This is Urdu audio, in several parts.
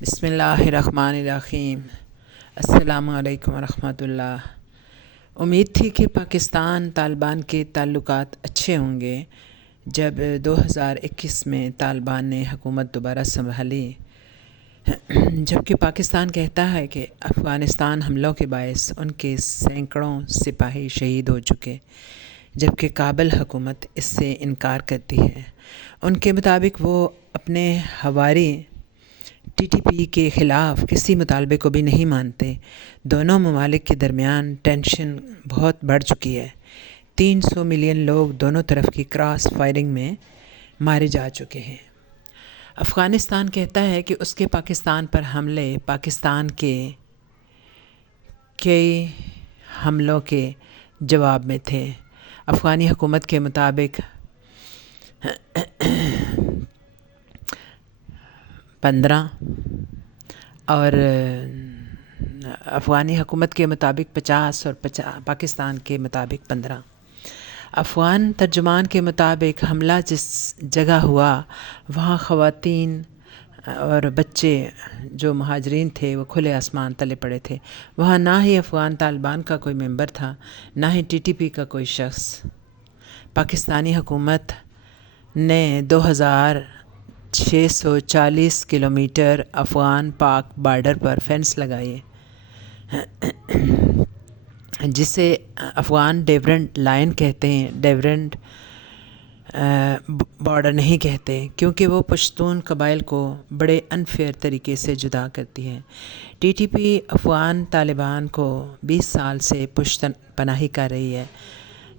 بسم اللہ الرحمن الرحیم۔ السلام علیکم ورحمۃ اللہ۔ امید تھی کہ پاکستان طالبان کے تعلقات اچھے ہوں گے جب 2021 میں طالبان نے حکومت دوبارہ سنبھالی، جبکہ پاکستان کہتا ہے کہ افغانستان حملوں کے باعث ان کے سینکڑوں سپاہی شہید ہو چکے، جبکہ کابل حکومت اس سے انکار کرتی ہے۔ ان کے مطابق وہ اپنے ہواری ٹی ٹی پی کے خلاف کسی مطالبے کو بھی نہیں مانتے۔ دونوں ممالک کے درمیان ٹینشن بہت بڑھ چکی ہے۔ 300 ملین لوگ دونوں طرف کی کراس فائرنگ میں مارے جا چکے ہیں۔ افغانستان کہتا ہے کہ اس کے پاکستان پر حملے پاکستان کے کئی حملوں کے جواب میں تھے۔ افغانی حکومت کے مطابق 15 اور افغانی حکومت کے مطابق 50 اور پاکستان کے مطابق 15۔ افغان ترجمان کے مطابق حملہ جس جگہ ہوا وہاں خواتین اور بچے جو مہاجرین تھے وہ کھلے آسمان تلے پڑے تھے۔ وہاں نہ ہی افغان طالبان کا کوئی ممبر تھا، نہ ہی ٹی ٹی پی کا کوئی شخص۔ پاکستانی حکومت نے 2640 کلومیٹر افغان پاک بارڈر پر فینس لگائے، جسے افغان ڈیورنٹ لائن کہتے ہیں، ڈیورنٹ بارڈر نہیں کہتے، کیونکہ وہ پشتون قبائل کو بڑے انفیئر طریقے سے جدا کرتی ہے۔ T T P Afghan Taliban کو 20 سال سے پشت پناہی کر رہی ہے۔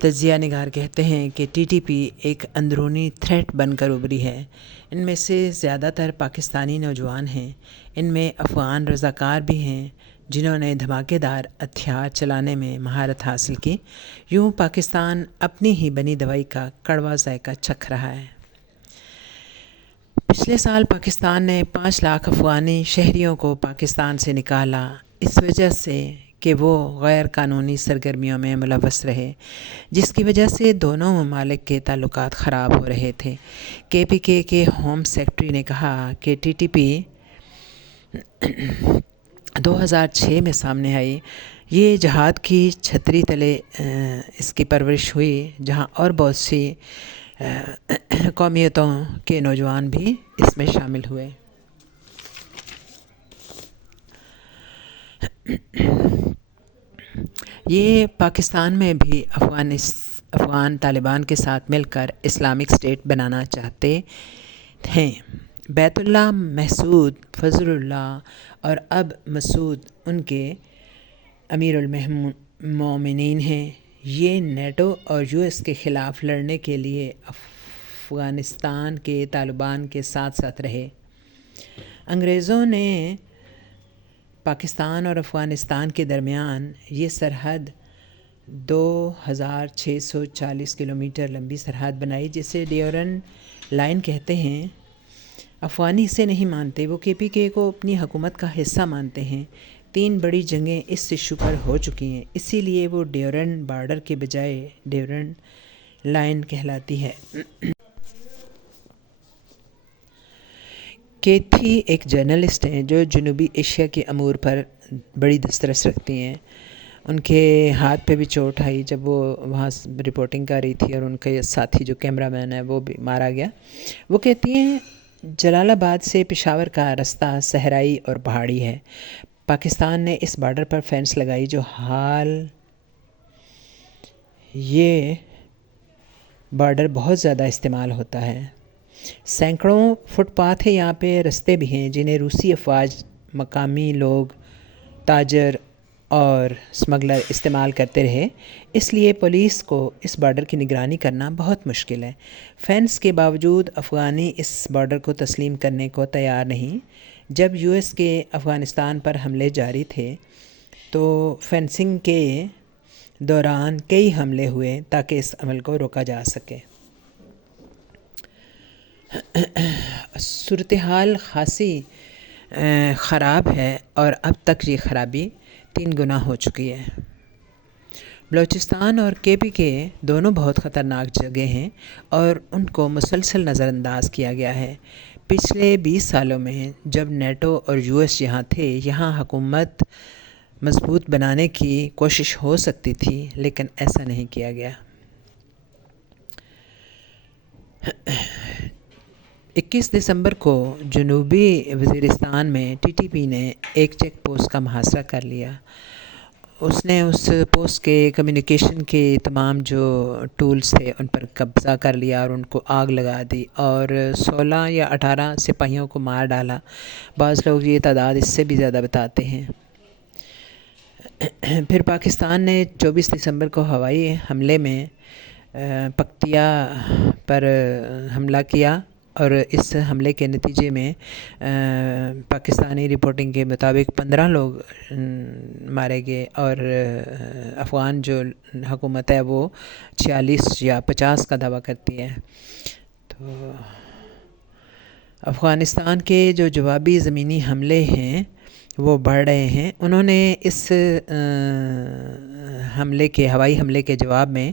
تجزیہ نگار کہتے ہیں کہ ٹی ٹی پی ایک اندرونی تھریٹ بن کر ابھری ہے۔ ان میں سے زیادہ تر پاکستانی نوجوان ہیں۔ ان میں افغان رضاکار بھی ہیں جنہوں نے دھماکے دار ہتھیار چلانے میں مہارت حاصل کی۔ یوں پاکستان اپنی ہی بنی دوائی کا کڑوا ذائقہ چکھ رہا ہے۔ پچھلے سال پاکستان نے 5 لاکھ افغانی شہریوں کو پاکستان سے نکالا، اس وجہ سے کہ وہ غیر قانونی سرگرمیوں میں ملوث رہے، جس کی وجہ سے دونوں ممالک کے تعلقات خراب ہو رہے تھے۔ کے پی کے ہوم سیکرٹری نے کہا کہ ٹی ٹی پی 2006 میں سامنے آئی۔ یہ جہاد کی چھتری تلے اس کی پرورش ہوئی، جہاں اور بہت سی قومیتوں کے نوجوان بھی اس میں شامل ہوئے۔ یہ پاکستان میں بھی افغان طالبان کے ساتھ مل کر اسلامک اسٹیٹ بنانا چاہتے ہیں۔ بیت اللہ محسود فضل اللہ اور اب مسعود ان کے امیر المومنین ہیں۔ یہ نیٹو اور یو ایس کے خلاف لڑنے کے لیے افغانستان کے طالبان کے ساتھ ساتھ رہے۔ انگریزوں نے پاکستان اور افغانستان کے درمیان یہ سرحد 2640 کلومیٹر لمبی سرحد بنائی، جسے ڈیورنٹ لائن کہتے ہیں۔ افغانی اسے نہیں مانتے، وہ کے پی کے کو اپنی حکومت کا حصہ مانتے ہیں۔ 3 بڑی جنگیں اس ایشو پر ہو چکی ہیں، اسی لیے وہ ڈیورنٹ بارڈر کے بجائے ڈیورنٹ لائن کہلاتی ہے۔ کیتھی ایک جرنلسٹ ہیں جو جنوبی ایشیا کے امور پر بڑی دسترس رکھتی ہیں۔ ان کے ہاتھ پہ بھی چوٹ آئی جب وہ وہاں رپورٹنگ کر رہی تھی، اور ان کے ساتھی جو کیمرہ مین ہے وہ بھی مارا گیا۔ وہ کہتی ہیں جلال آباد سے پشاور کا رستہ صحرائی اور پہاڑی ہے۔ پاکستان نے اس بارڈر پر فینس لگائی جو حال یہ بارڈر بہت زیادہ استعمال ہوتا ہے۔ سینکڑوں فٹ پاتھ ہیں، یہاں پہ رستے بھی ہیں جنہیں روسی افواج، مقامی لوگ، تاجر اور سمگلر استعمال کرتے رہے، اس لیے پولیس کو اس بارڈر کی نگرانی کرنا بہت مشکل ہے۔ فینس کے باوجود افغانی اس بارڈر کو تسلیم کرنے کو تیار نہیں۔ جب یو ایس کے افغانستان پر حملے جاری تھے تو فینسنگ کے دوران کئی حملے ہوئے تاکہ اس عمل کو روکا جا سکے۔ صورتحال خاصی خراب ہے اور اب تک یہ خرابی 3 گنا ہو چکی ہے۔ بلوچستان اور کے پی کے دونوں بہت خطرناک جگہ ہیں اور ان کو مسلسل نظر انداز کیا گیا ہے۔ پچھلے 20 سالوں میں جب نیٹو اور US یہاں تھے، یہاں حکومت مضبوط بنانے کی کوشش ہو سکتی تھی، لیکن ایسا نہیں کیا گیا۔ 21 دسمبر کو جنوبی وزیرستان میں TTP نے ایک چیک پوسٹ کا محاصرہ کر لیا۔ اس نے اس پوسٹ کے کمیونیکیشن کے تمام جو ٹولز تھے ان پر قبضہ کر لیا اور ان کو آگ لگا دی اور 16 یا 18 سپاہیوں کو مار ڈالا۔ بعض لوگ یہ تعداد اس سے بھی زیادہ بتاتے ہیں۔ پھر پاکستان نے 24 دسمبر کو ہوائی حملے میں پکتیا پر حملہ کیا اور اس حملے کے نتیجے میں پاکستانی رپورٹنگ کے مطابق 15 لوگ مارے گئے اور افغان جو حکومت ہے وہ 46 یا 50 کا دعویٰ کرتی ہے۔ تو افغانستان کے جو جوابی زمینی حملے ہیں وہ بڑھ رہے ہیں۔ انہوں نے اس ہوائی حملے کے جواب میں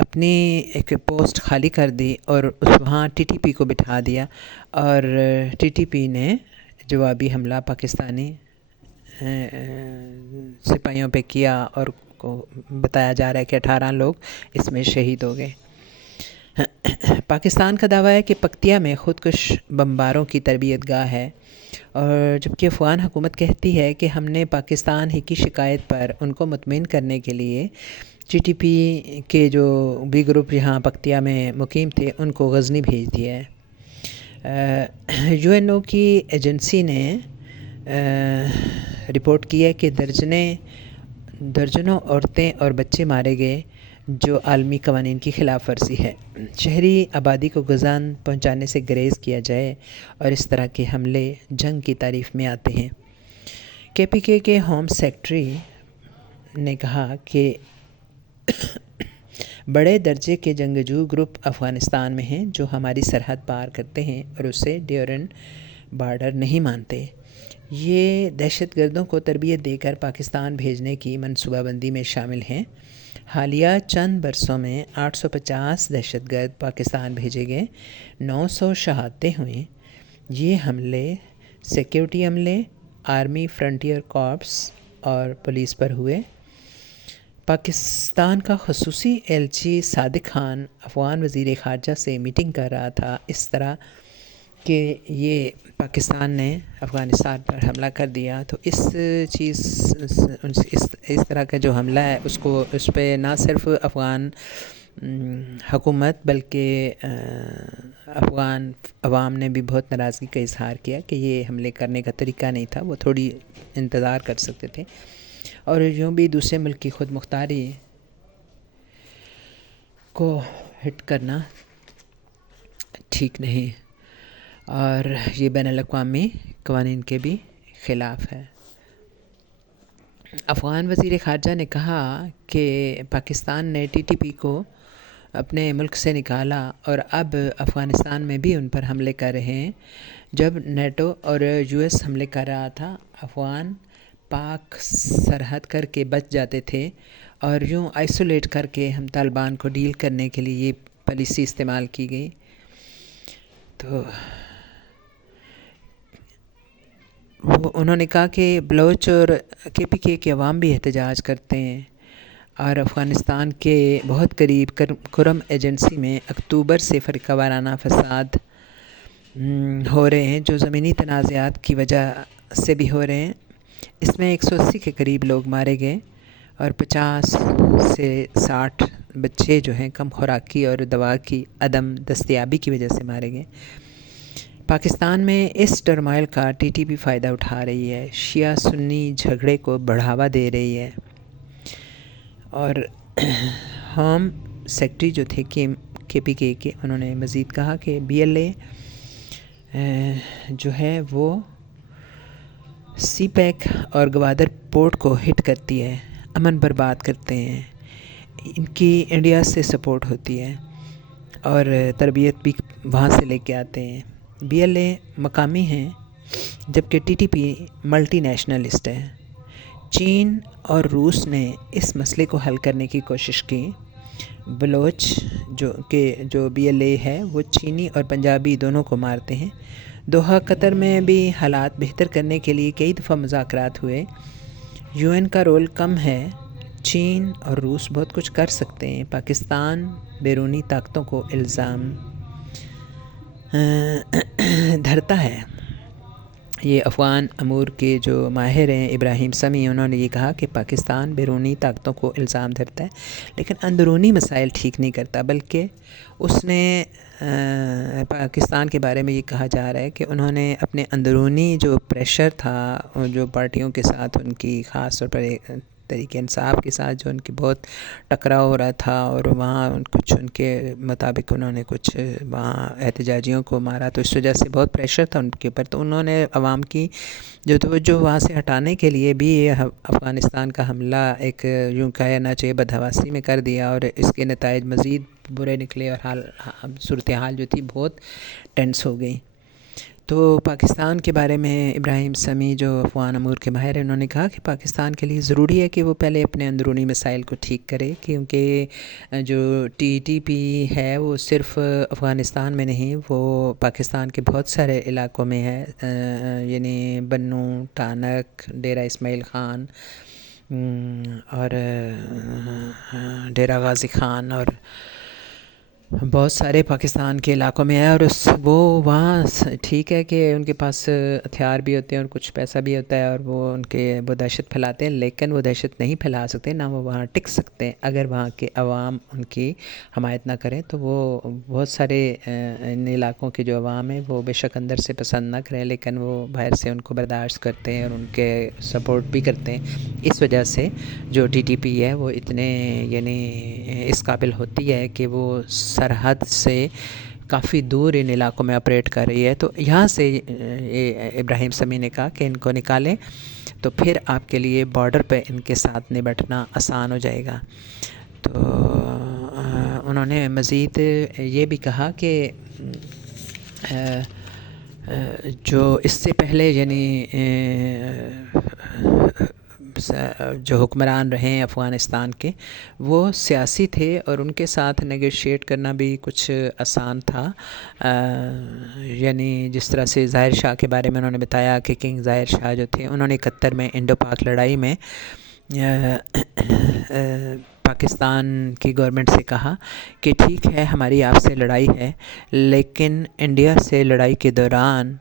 اپنی ایک پوسٹ خالی کر دی اور وہاں TTP کو بٹھا دیا اور TTP نے جوابی حملہ پاکستانی سپاہیوں پہ کیا اور بتایا جا رہا ہے کہ 18 لوگ اس میں شہید ہو گئے۔ پاکستان کا دعویٰ ہے کہ پکتیا میں خودکش بمباروں کی تربیت گاہ ہے، اور جبکہ افغان حکومت کہتی ہے کہ ہم نے پاکستان ہی کی شکایت پر ان کو مطمئن کرنے کے لیے TTP کے جو بھی گروپ یہاں پکتیا میں مقیم تھے ان کو غزنی بھیج دیا ہے۔ UNO کی ایجنسی نے رپورٹ کی ہے کہ درجنوں عورتیں اور بچے مارے گئے، جو عالمی قوانین کی خلاف ورزی ہے۔ شہری آبادی کو غذا پہنچانے سے گریز کیا جائے اور اس طرح کے حملے جنگ کی تعریف میں آتے ہیں۔ KPK کے ہوم سیکرٹری نے کہا کہ بڑے درجے کے جنگجو گروپ افغانستان میں ہیں جو ہماری سرحد پار کرتے ہیں اور اسے ڈیورنڈ بارڈر نہیں مانتے۔ یہ دہشت گردوں کو تربیت دے کر پاکستان بھیجنے کی منصوبہ بندی میں شامل ہیں۔ حالیہ چند برسوں میں 850 دہشت گرد پاکستان بھیجے گئے، 900 شہادتیں ہوئیں۔ یہ حملے سیکیورٹی عملے، آرمی فرنٹیئر کارپس اور پولیس پر ہوئے۔ پاکستان کا خصوصی ایلچی صادق خان افغان وزیر خارجہ سے میٹنگ کر رہا تھا، اس طرح کہ یہ پاکستان نے افغانستان پر حملہ کر دیا، تو اس طرح کا جو حملہ ہے اس پہ نہ صرف افغان حکومت بلکہ افغان عوام نے بھی بہت ناراضگی کا اظہار کیا کہ یہ حملے کرنے کا طریقہ نہیں تھا، وہ تھوڑی انتظار کر سکتے تھے، اور یوں بھی دوسرے ملک کی خود مختاری کو ہٹ کرنا ٹھیک نہیں، اور یہ بین الاقوامی قوانین کے بھی خلاف ہے۔ افغان وزیر خارجہ نے کہا کہ پاکستان نے TTP کو اپنے ملک سے نکالا اور اب افغانستان میں بھی ان پر حملے کر رہے ہیں۔ جب نیٹو اور US حملے کر رہا تھا، افغان پاک سرحد کر کے بچ جاتے تھے، اور یوں آئسولیٹ کر کے ہم طالبان کو ڈیل کرنے کے لیے یہ پالیسی استعمال کی گئی۔ تو انہوں نے کہا کہ بلوچ اور KPK کے عوام بھی احتجاج کرتے ہیں، اور افغانستان کے بہت قریب کرم ایجنسی میں اکتوبر سے فرقہ وارانہ فساد ہو رہے ہیں، جو زمینی تنازعات کی وجہ سے بھی ہو رہے ہیں۔ اس میں 180 کے قریب لوگ مارے گئے اور 50 سے 60 بچے جو ہیں کم خوراکی اور دوا کی عدم دستیابی کی وجہ سے مارے گئے۔ پاکستان میں اس ٹرمائل کا TTP فائدہ اٹھا رہی ہے، شیعہ سنی جھگڑے کو بڑھاوا دے رہی ہے، اور ہوم سیکرٹری جو تھے KPK کے، انہوں نے مزید کہا کہ BLA جو ہے وہ CPEC اور گوادر پورٹ کو ہٹ کرتی ہے، امن برباد کرتے ہیں، ان کی انڈیا سے سپورٹ ہوتی ہے اور تربیت بھی وہاں سے لے کے آتے ہیں۔ BLA مقامی ہیں جبکہ TTP ملٹی نیشنلسٹ ہے۔ چین اور روس نے اس مسئلے کو حل کرنے کی کوشش کی۔ بلوچ جو BLA ہے وہ چینی اور پنجابی دونوں کو مارتے ہیں، دوحہ قطر میں بھی حالات بہتر کرنے کے لیے کئی دفعہ مذاکرات ہوئے۔ UN کا رول کم ہے، چین اور روس بہت کچھ کر سکتے ہیں۔ پاکستان بیرونی طاقتوں کو الزام دھرتا ہے۔ یہ افغان امور کے جو ماہر ہیں ابراہیم سمیع، انہوں نے یہ کہا کہ پاکستان بیرونی طاقتوں کو الزام دھرتا ہے لیکن اندرونی مسائل ٹھیک نہیں کرتا، بلکہ اس نے پاکستان کے بارے میں یہ کہا جا رہا ہے کہ انہوں نے اپنے اندرونی جو پریشر تھا، جو پارٹیوں کے ساتھ ان کی خاص طور پر تحریک انصاف کے ساتھ جو ان کی بہت ٹکراؤ ہو رہا تھا، اور وہاں کچھ ان کے مطابق انہوں نے کچھ وہاں احتجاجیوں کو مارا، تو اس وجہ سے بہت پریشر تھا ان کے اوپر، تو انہوں نے عوام کی جو توجہ وہاں سے ہٹانے کے لیے بھی افغانستان کا حملہ ایک یوں کہنا چاہیے بدحواسی میں کر دیا، اور اس کے نتائج مزید برے نکلے اور صورتحال جو تھی بہت ٹینس ہو گئی۔ تو پاکستان کے بارے میں ابراہیم سمیع جو افغان امور کے ماہر ہیں، انہوں نے کہا کہ پاکستان کے لیے ضروری ہے کہ وہ پہلے اپنے اندرونی مسائل کو ٹھیک کرے، کیونکہ جو TTP ہے وہ صرف افغانستان میں نہیں، وہ پاکستان کے بہت سارے علاقوں میں ہے، یعنی بنوں، ٹانک، ڈیرہ اسماعیل خان اور ڈیرہ غازی خان اور بہت سارے پاکستان کے علاقوں میں ہے، اور وہ وہاں ٹھیک ہے کہ ان کے پاس ہتھیار بھی ہوتے ہیں اور کچھ پیسہ بھی ہوتا ہے، اور وہ دہشت پھیلاتے ہیں، لیکن وہ دہشت نہیں پھیلا سکتے، نہ وہ وہاں ٹک سکتے ہیں اگر وہاں کے عوام ان کی حمایت نہ کریں۔ تو وہ بہت سارے ان علاقوں کے جو عوام ہیں وہ بے شک اندر سے پسند نہ کریں، لیکن وہ باہر سے ان کو برداشت کرتے ہیں اور ان کے سپورٹ بھی کرتے ہیں۔ اس وجہ سے جو TTP ہے وہ اتنے یعنی اس قابل ہوتی ہے کہ وہ سرحد سے کافی دور ان علاقوں میں آپریٹ کر رہی ہے۔ تو یہاں سے ابراہیم سمیع نے کہا کہ ان کو نکالیں تو پھر آپ کے لیے بارڈر پہ ان کے ساتھ نبٹنا آسان ہو جائے گا۔ تو انہوں نے مزید یہ بھی کہا کہ جو اس سے پہلے یعنی جو حکمران رہے ہیں افغانستان کے، وہ سیاسی تھے اور ان کے ساتھ نیگوشیٹ کرنا بھی کچھ آسان تھا، یعنی جس طرح سے ظاہر شاہ کے بارے میں انہوں نے بتایا کہ کنگ ظاہر شاہ جو تھے، انہوں نے 71 میں انڈو پاک لڑائی میں پاکستان کی گورنمنٹ سے کہا کہ ٹھیک ہے ہماری آپ سے لڑائی ہے، لیکن انڈیا سے لڑائی کے دوران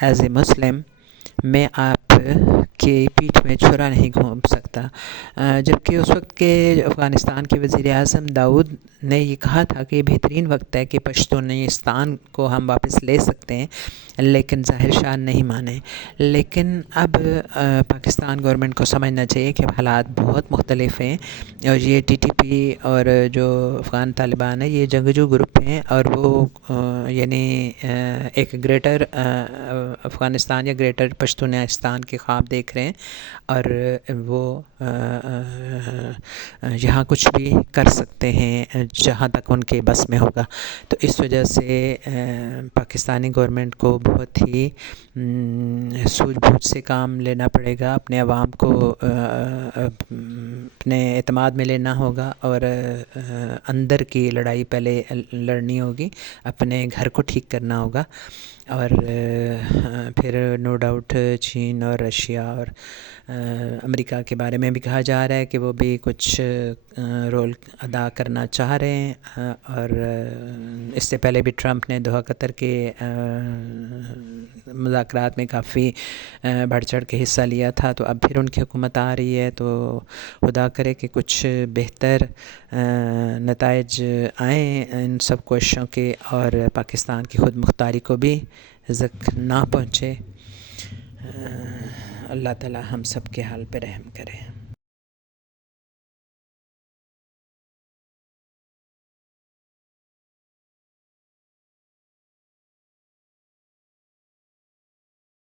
ایز اے مسلم میں آپ کے پیٹھ میں چھرا نہیں گھوم سکتا، جبکہ اس وقت کے افغانستان کے وزیر اعظم داؤد نے یہ کہا تھا کہ یہ بہترین وقت ہے کہ پشتونستان کو ہم واپس لے سکتے ہیں، لیکن ظاہر شاہ نہیں مانے۔ لیکن اب پاکستان گورنمنٹ کو سمجھنا چاہیے کہ حالات بہت مختلف ہیں، اور یہ TTP اور جو افغان طالبان ہیں یہ جنگجو گروپ ہیں، اور وہ یعنی ایک گریٹر افغانستان یا گریٹر پشتونستان کے خواب دیکھ رہے ہیں، اور وہ یہاں کچھ بھی کر سکتے ہیں جہاں تک ان کے بس میں ہوگا۔ تو اس وجہ سے پاکستانی گورنمنٹ کو بہت ہی سوجھ بوجھ سے کام لینا پڑے گا، اپنے عوام کو اپنے اعتماد میں لینا ہوگا، اور اندر کی لڑائی پہلے لڑنی ہوگی، اپنے گھر کو ٹھیک کرنا ہوگا، اور پھر نو ڈاؤٹ چین اور رشیا اور امریکہ کے بارے میں بھی کہا جا رہا ہے کہ وہ بھی کچھ رول ادا کرنا چاہ رہے ہیں، اور اس سے پہلے بھی ٹرمپ نے دوحہ قطر کے مذاکرات میں کافی بڑھ چڑھ کے حصہ لیا تھا، تو اب پھر ان کی حکومت آ رہی ہے، تو خدا کرے کہ کچھ بہتر نتائج آئیں ان سب کوششوں کے، اور پاکستان کی خود مختاری کو بھی زک نہ پہنچے۔ اللہ تعالی ہم سب کے حال پہ رحم کرے۔